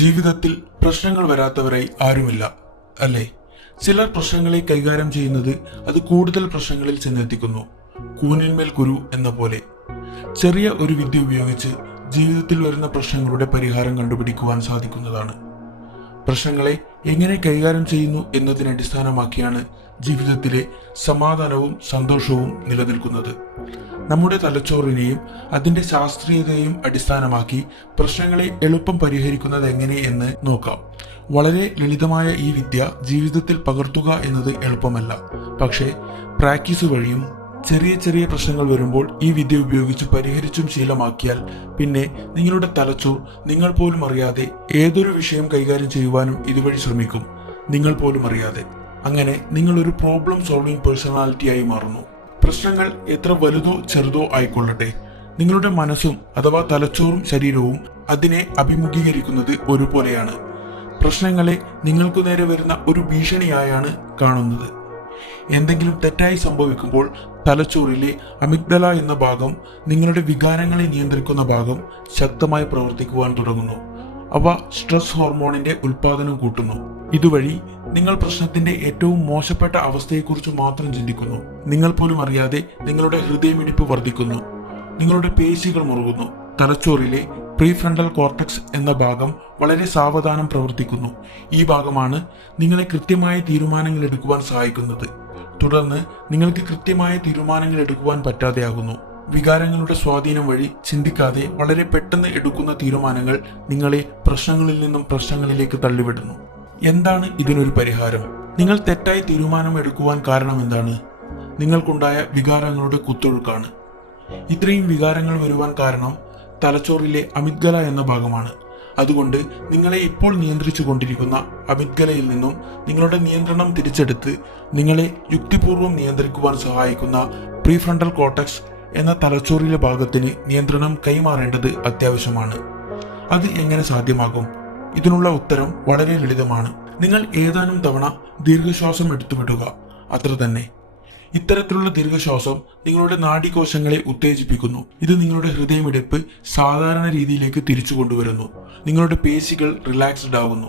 ജീവിതത്തിൽ പ്രശ്നങ്ങൾ വരാത്തവരായി ആരുമില്ല അല്ലേ? ചിലർ പ്രശ്നങ്ങളെ കൈകാര്യം ചെയ്യുന്നത് അത് കൂടുതൽ പ്രശ്നങ്ങളിൽ ചെന്നെത്തിക്കുന്നു. കൂനിന്മേൽ കുരു എന്ന പോലെ. ചെറിയ ഒരു വിദ്യ ഉപയോഗിച്ച് ജീവിതത്തിൽ വരുന്ന പ്രശ്നങ്ങളുടെ പരിഹാരം കണ്ടുപിടിക്കുവാൻ സാധിക്കുന്നതാണ്. പ്രശ്നങ്ങളെ എങ്ങനെ കൈകാര്യം ചെയ്യുന്നു എന്നതിനെ അടിസ്ഥാനമാക്കിയാണ് ജീവിതത്തിലെ സമാധാനവും സന്തോഷവും നിലനിൽക്കുന്നത്. നമ്മുടെ തലച്ചോറിനെയും അതിന്റെ ശാസ്ത്രീയതയും അടിസ്ഥാനമാക്കി പ്രശ്നങ്ങളെ എളുപ്പം പരിഹരിക്കുന്നത് എങ്ങനെ എന്ന് നോക്കാം. വളരെ ലളിതമായ ഈ വിദ്യ ജീവിതത്തിൽ പകർത്തുക എന്നത് എളുപ്പമല്ല. പക്ഷേ പ്രാക്ടീസ് വഴിയും ചെറിയ ചെറിയ പ്രശ്നങ്ങൾ വരുമ്പോൾ ഈ വിദ്യ ഉപയോഗിച്ച് പരിഹരിച്ചും ശീലമാക്കിയാൽ പിന്നെ നിങ്ങളുടെ തലച്ചോർ നിങ്ങൾ പോലും അറിയാതെ ഏതൊരു വിഷയം കൈകാര്യം ചെയ്യുവാനും ഇതുവഴി ശ്രമിക്കും. നിങ്ങൾ പോലും അറിയാതെ. അങ്ങനെ നിങ്ങൾ ഒരു പ്രോബ്ലം സോൾവിംഗ് പേഴ്സണാലിറ്റിയായി മാറുന്നു. പ്രശ്നങ്ങൾ എത്ര വലുതോ ചെറുതോ ആയിക്കൊള്ളട്ടെ. നിങ്ങളുടെ മനസ്സും അഥവാ തലച്ചോറും ശരീരവും അതിനെ അഭിമുഖീകരിക്കുന്നത് ഒരുപോലെയാണ്. പ്രശ്നങ്ങളെ നിങ്ങൾക്കു നേരെ വരുന്ന ഒരു ഭീഷണിയായാണ് കാണുന്നത്. എന്തെങ്കിലും തെറ്റായി സംഭവിക്കുമ്പോൾ തലച്ചോറിലെ അമിഗ്ദല എന്ന ഭാഗം നിങ്ങളുടെ വികാരങ്ങളെ നിയന്ത്രിക്കുന്ന ഭാഗം ശക്തമായി പ്രവർത്തിക്കുവാൻ തുടങ്ങുന്നു. അവ സ്ട്രെസ് ഹോർമോണിന്റെ ഉൽപാദനം കൂട്ടുന്നു. ഇതുവഴി നിങ്ങൾ പ്രശ്നത്തിന്റെ ഏറ്റവും മോശപ്പെട്ട അവസ്ഥയെക്കുറിച്ച് മാത്രം ചിന്തിക്കുന്നു. നിങ്ങൾ പോലും അറിയാതെ നിങ്ങളുടെ ഹൃദയമിടിപ്പ് വർദ്ധിക്കുന്നു. നിങ്ങളുടെ പേശികൾ മുറുകുന്നു. തലച്ചോറിലെ പ്രീഫ്രണ്ടൽ കോർട്ടക്സ് എന്ന ഭാഗം വളരെ സാവധാനം പ്രവർത്തിക്കുന്നു. ഈ ഭാഗമാണ് നിങ്ങളെ കൃത്യമായ തീരുമാനങ്ങൾ എടുക്കുവാൻ സഹായിക്കുന്നത്. തുടർന്ന് നിങ്ങൾക്ക് കൃത്യമായ തീരുമാനങ്ങൾ എടുക്കുവാൻ പറ്റാതെയാകുന്നു. വികാരങ്ങളുടെ സ്വാധീനം വഴി ചിന്തിക്കാതെ വളരെ പെട്ടെന്ന് എടുക്കുന്ന തീരുമാനങ്ങൾ നിങ്ങളെ പ്രശ്നങ്ങളിൽ നിന്നും പ്രശ്നങ്ങളിലേക്ക് തള്ളിവിടുന്നു. എന്താണ് ഇതിനൊരു പരിഹാരം? നിങ്ങൾ തെറ്റായി തീരുമാനം എടുക്കുവാൻ കാരണം എന്താണ്? നിങ്ങൾക്കുണ്ടായ വികാരങ്ങളുടെ കുത്തൊഴുക്കാണ്. ഇത്രയും വികാരങ്ങൾ വരുവാൻ കാരണം തലച്ചോറിലെ അമിത്ഗല എന്ന ഭാഗമാണ്. അതുകൊണ്ട് നിങ്ങളെ ഇപ്പോൾ നിയന്ത്രിച്ചു കൊണ്ടിരിക്കുന്ന അമിത്ഗലയിൽ നിന്നും നിങ്ങളുടെ നിയന്ത്രണം തിരിച്ചെടുത്ത് നിങ്ങളെ യുക്തിപൂർവം നിയന്ത്രിക്കുവാൻ സഹായിക്കുന്ന പ്രീഫ്രണ്ടൽ കോട്ടക്സ് എന്ന തലച്ചോറിലെ ഭാഗത്തിന് നിയന്ത്രണം കൈമാറേണ്ടത് അത്യാവശ്യമാണ്. അത് എങ്ങനെ സാധ്യമാകും? ഇതിനുള്ള ഉത്തരം വളരെ ലളിതമാണ്. നിങ്ങൾ ഏതാനും തവണ ദീർഘശ്വാസം എടുത്തുവിടുക. അത്ര തന്നെ ഇത്തരത്തിലുള്ള ദീർഘശ്വാസം നിങ്ങളുടെ നാഡീകോശങ്ങളെ ഉത്തേജിപ്പിക്കുന്നു. ഇത് നിങ്ങളുടെ ഹൃദയമിടിപ്പ് സാധാരണ രീതിയിലേക്ക് തിരിച്ചു കൊണ്ടുവരുന്നു. നിങ്ങളുടെ പേശികൾ റിലാക്സ്ഡ് ആകുന്നു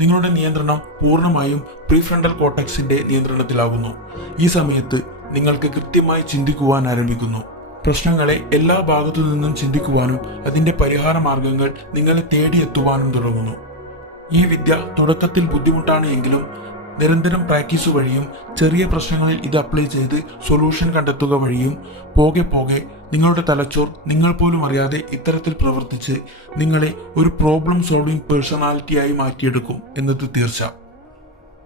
നിങ്ങളുടെ നിയന്ത്രണം പൂർണമായും പ്രീഫ്രണ്ടൽ കോട്ടക്സിന്റെ നിയന്ത്രണത്തിലാകുന്നു ഈ സമയത്ത് നിങ്ങൾക്ക് കൃത്യമായി ചിന്തിക്കുവാൻ ആരംഭിക്കുന്നു. പ്രശ്നങ്ങളെ എല്ലാ ഭാഗത്തു നിന്നും ചിന്തിക്കുവാനും അതിന്റെ പരിഹാര മാർഗങ്ങൾ നിങ്ങളെ തേടിയെത്തുവാനും തുടങ്ങുന്നു. ഈ വിദ്യ തുടക്കത്തിൽ ബുദ്ധിമുട്ടാണ് എങ്കിലും നിരന്തരം പ്രാക്ടീസ് വഴിയും ചെറിയ പ്രശ്നങ്ങളിൽ ഇത് അപ്ലൈ ചെയ്ത് സൊല്യൂഷൻ കണ്ടെത്തുക വഴിയും പോകെ പോകെ നിങ്ങളുടെ തലച്ചോർ നിങ്ങൾ പോലും അറിയാതെ ഇത്തരത്തിൽ പ്രവർത്തിച്ച് നിങ്ങളെ ഒരു പ്രോബ്ലം സോൾവിംഗ് പേഴ്സണാലിറ്റിയായി മാറ്റിയെടുക്കും എന്നത് തീർച്ച.